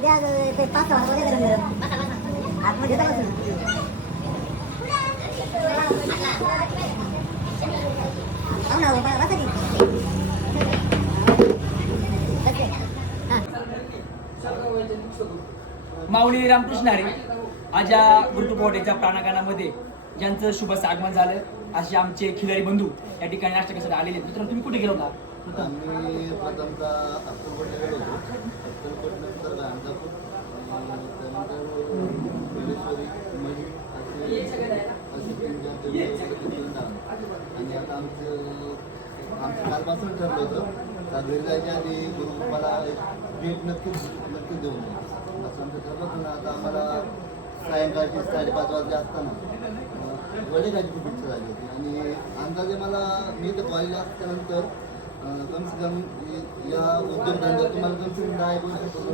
माऊली रामकृष्ण हरी. आज या गुरुपोटेच्या प्राणागणामध्ये ज्यांचं शुभ आगमन झालं असे आमचे खिलारी बंधू या ठिकाणी नाश्ता कशाला आलेले आहेत. मित्रांनो, तुम्ही कुठे गेलो होता? आम्ही प्रथमतः अक्कलकोटला गेलो होतो. अक्कलकोटनंतर गाणगापूर, त्यानंतर बेलेश्वरी, मढी असे 3-4 आणि आता आमचं कालपासून ठरलं होतं का घरी जायच्या आधी गुरुबाला भेट नक्कीच देऊन नये असं आमचं ठरलं होतं ना. आता आम्हाला सायंकाळची 5:30 वाजले असताना वडेगाची खूप इच्छा झाली होती आणि अंदाजे मी तर कॉलेजला असल्यानंतर कम से कम या उद्योगधंद्यात तुम्हाला कम से कम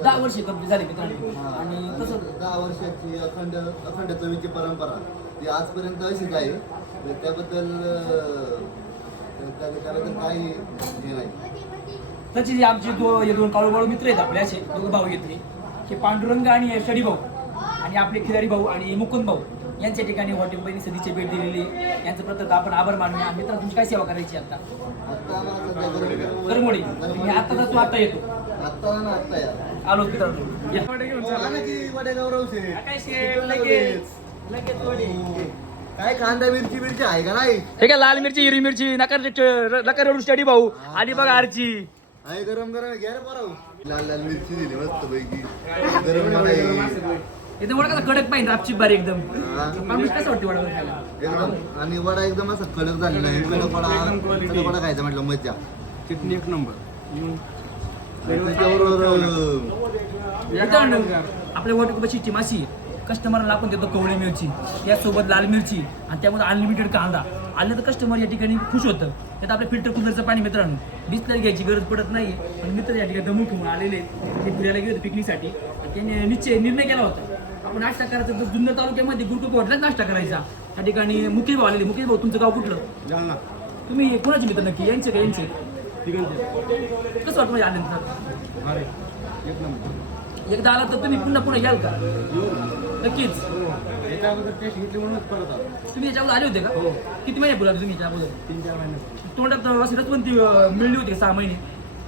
10 वर्ष कंप्लीट झाली मित्रांनो. आणि कसं 10 वर्षाची अखंड चवीची परंपरा ती आजपर्यंत अशीच आहे. त्याबद्दल काही हे नाही. त्याची आमचे दोन काळूबाळू मित्र आहेत आपले, असे दोघं भाऊ घेतले की पांडुरंग आणि शडी भाऊ आणि आपले खिलारी भाऊ आणि मुकुंद भाऊ यांच्या ठिकाणी हॉटेल पहिली सदीची भेट दिलेली. यांचं प्रत्येक आपण आभार मानूया. मित्रांनो, तुमची काय सेवा करायची आता? करमोडी. आता तू आता येतो आलो मित्रांनो. काय कांदा मिरची आहे का नाही? हे काय लाल मिरची, हिरवी मिरची, नका स्टडी भाऊ आणि बघा आरची आहे गरम घ्या रे बरं. लाल मिरची दिली मस्त पैकी गरम. एकदम वडा कसा कडक पाहिजे, आपची बारी एकदम. कसं वाटते वडा खायला? एकदम. आणि वडा एकदम असा कडक झालेला आहे. कडक वडा खायचा म्हटलं मज्जा. चटणी एक नंबर. आपल्या वॉटरची माशी कस्टमरला आपण देतो कवळी मिरची, यासोबत लाल मिरची आणि त्यामध्ये अनलिमिटेड कांदा आलं तर कस्टमर या ठिकाणी खुश होतं. त्यात आपल्या फिल्टर कूलरचं पाणी मित्रांनो बिस्लरी घ्यायची गरज पडत नाही. पण मित्र या ठिकाणी दमू ठेवून आलेले ते फिरायला गेले होते पिकनिकसाठी. त्यांनी निर्णय केला होता आपण नाश्ता करायचा तर जुन्नर तालुक्यामध्ये गुरुपोटलाच नाश्ता करायचा. त्या ठिकाणी मुकेश भाऊ आलेले. मुकेश भाऊ, तुमचं गाव कुठलं? जालना. तुम्ही कोणाचे मित्र नक्की? यांचे का यांचे? कसं वाटतं म्हणजे आल्यानंतर? अरे एक नंबर. एकदा आला तर तुम्ही पुन्हा याल का? नक्कीच. याच्याबद्दल टेस्ट घेतली म्हणूनच परत आलो. तुम्ही याच्या अगोदर आले होते का? किती महिने बोला तुम्ही याच्या अगोदर? 3-4 महिने. तोंडात अशी रसवंती मिळली होती 6 महिने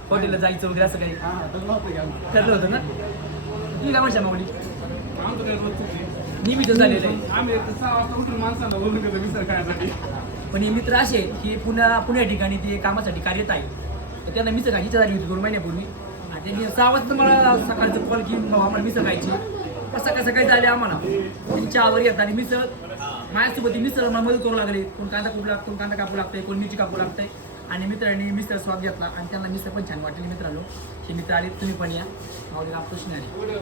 हॉटेलला जायचं वगैरे असं काही ठरलं होतं ना? तुम्ही काय म्हणता माऊली? नेहमीच झालेलं आहे. आम्ही 6 वाजता उठून माणसाला बोलून घेतो मिसळ खाण्यासाठी. पण हे मित्र असे की पुण्या ठिकाणी ते कामासाठी कार्यरत आहे. तर त्यांना मिसळ खायची झाली होती 2 महिन्यापूर्वी आणि त्यांनी 6 वाजता मला सकाळचं कॉल की आम्हाला मिसळ खायची. सकाळी झाले आम्हाला. त्यांनी चहावर येतात आणि मिसळ माझ्यासोबत मिसळ मला मदत करू लागले. कोण कांदा कापू लागतंय, कोण मिरची कापू लागतंय. आणि मित्रांनी मिसळ स्वाद घेतला आणि त्यांना मिसळ पण छान वाटली. मित्रांनो, हे मित्र आले, तुम्ही पण या. माऊली रामकृष्ण हरी.